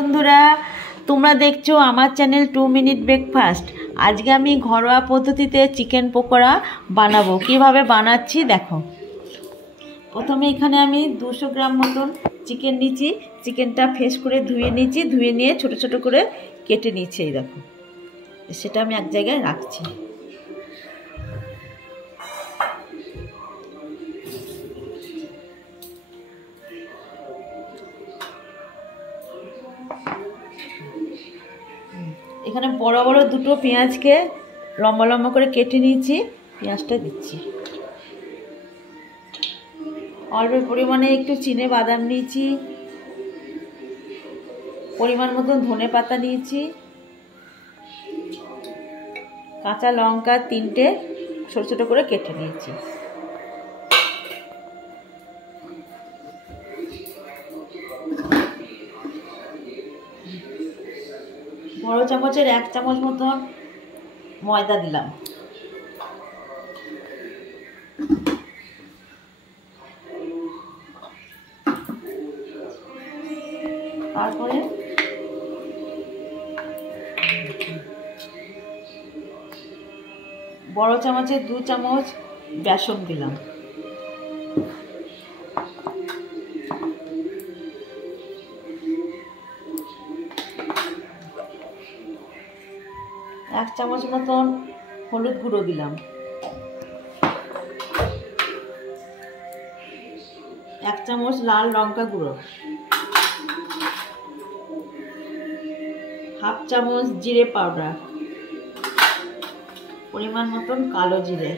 বন্ধুরা, তোমরা দেখছো আমার চ্যানেল 2 মিনিট ব্রেকফাস্ট। আজকে আমি ঘরোয়া পদ্ধতিতে চিকেন পকোড়া বানাবো। কিভাবে বানাচ্ছি দেখো। প্রথমে এখানে আমি 200 গ্রাম মতন চিকেন নিয়েছি। চিকেনটা ফ্রেশ করে ধুয়ে নিয়েছি, ধুয়ে নিয়ে ছোট ছোট করে কেটে নিয়েছি। এই দেখো, সেটা আমি এক জায়গায় রাখছি। এখানে বড় বড় দুটো পেঁয়াজকে লম্বা লম্বা করে কেটে নিয়েছি। পেঁয়াজটা দিচ্ছি। অল্প পরিমাণে একটু চিনে বাদাম নিয়েছি, পরিমাণ মতন ধনে পাতা নিয়েছি, কাঁচা লঙ্কা 3টে ছোট ছোট করে কেটে নিয়েছি। বড় চামচের 1 চামচ মতন ময়দা দিলাম। তারপরে বড় চামচের 2 চামচ বেসন দিলাম। এক চামচ মতন হলুদ গুঁড়ো দিলাম। 1 চামচ লাল লঙ্কা গুঁড়ো, 1/2 চামচ জিরে পাউডার, পরিমাণ মতন কালো জিরে,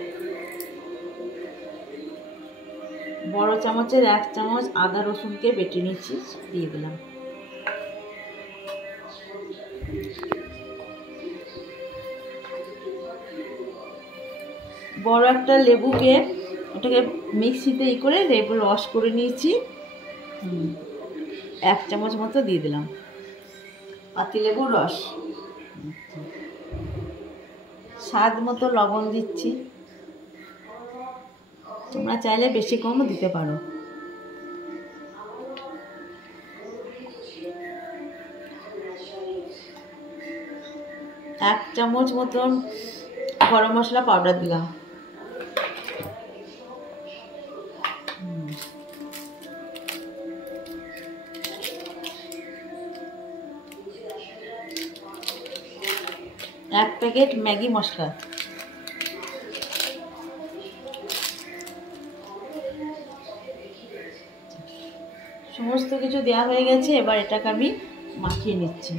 বড় চামচের 1 চামচ আদা রসুনকে বেটে নিচ্ছি, দিয়ে দিলাম। বড় একটা লেবুকে ওটাকে মিক্সিতে করে লেবু রস করে নিয়েছি, 1 চামচ মতো দিয়ে দিলাম। পাতিলেবুর রস, স্বাদ মতো লবণ দিচ্ছি। তোমরা চাইলে বেশি কমও দিতে পারো। এক চামচ মতন গরম মশলা পাউডার দিলাম। এক প্যাকেট ম্যাগি মশলা। সমস্ত কিছু দেওয়া হয়ে গেছে। এবার এটাকে আমি মাখিয়ে নিচ্ছি।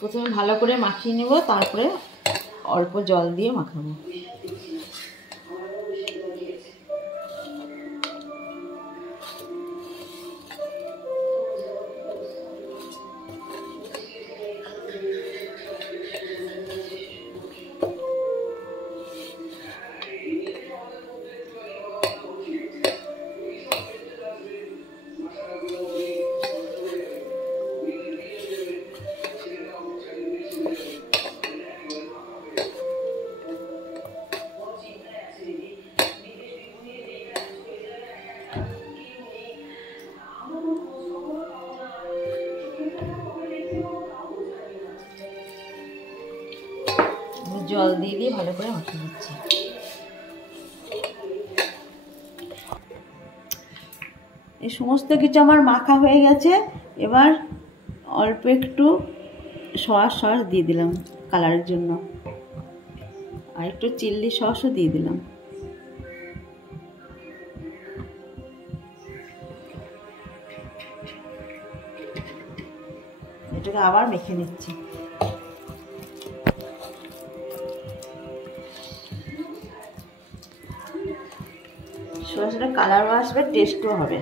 প্রথমে ভালো করে মাখিয়ে নেব, তারপরে অল্প জল দিয়ে মাখাবো। জল দিয়ে ভালো করে মাখিয়ে নিচ্ছি। এই সমস্ত কিছু আমার মাখা হয়ে গেছে। এবার অল্প একটু সয়া সস দিয়ে দিলাম কালারের জন্য, আর একটু চিলি সসও দিয়ে দিলাম। এটাকে আবার মেখে নিচ্ছি। সসটা কালারও আসবে, টেস্টও হবে।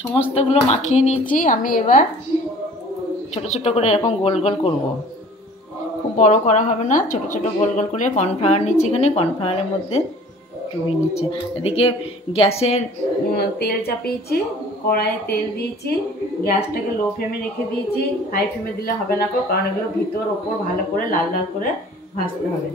সমস্তগুলো মাখিয়ে নিয়েছি। আমি এবার ছোট ছোট করে এরকম গোল গোল করব। খুব বড় করা হবে না, ছোট ছোট গোল গোল করে কর্নফ্লাওয়ার নিচ্ছি, এখানে কর্নফ্লাওয়ারের মধ্যে চুবিয়ে নিচ্ছে। এদিকে গ্যাসের তেল চাপিয়েছি, কড়াইয়ে তেল দিয়েছি, গ্যাসটাকে লো ফ্লেমে রেখে দিয়েছি। হাই ফ্লেমে দিলে হবে না, কারণ এগুলো ভিতর ওপর ভালো করে লাল লাল করে ভাজতে হবে।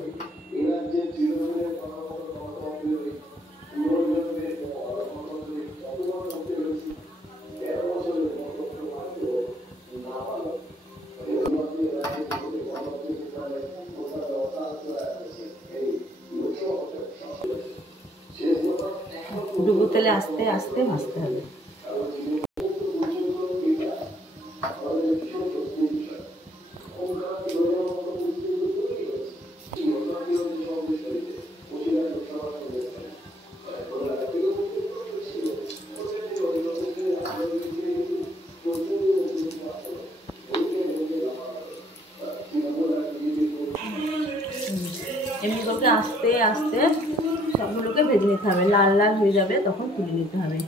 ডুবো তেলে আস্তে আস্তে ভাজতে হবে। এমনি করে আস্তে আস্তে সবগুলোকে ভেজে নিতে হবে, লাল লাল হয়ে যাবে তখন তুলে নিতে হবে।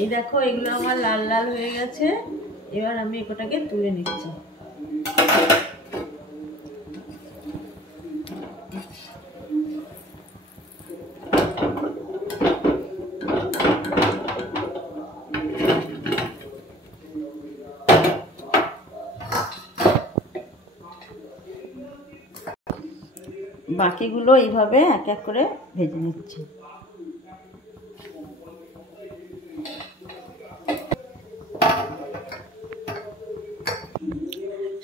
এই দেখো, এগুলো আমার লাল লাল হয়ে গেছে। এবার আমি এটাকে তুলে নিচ্ছি। বাকিগুলো এইভাবে এক এক করে ভেজে নিচ্ছি।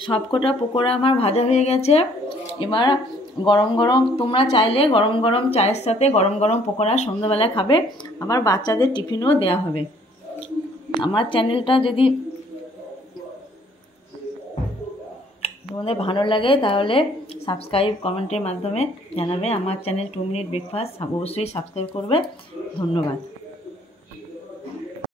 সবকটা পকোড়া আমার ভাজা হয়ে গেছে। এবার গরম গরম, তোমরা চাইলে গরম গরম চায়ের সাথে গরম গরম পকোড়া সন্ধ্যাবেলায় খাবে, আবার বাচ্চাদের টিফিনও দেওয়া হবে। আমার চ্যানেলটা যদি তোমাদের ভালো লাগে তাহলে সাবস্ক্রাইব, কমেন্টের মাধ্যমে জানাবে। আমার চ্যানেল 2 মিনিট ব্রেকফাস্ট অবশ্যই সাবস্ক্রাইব করবে। ধন্যবাদ।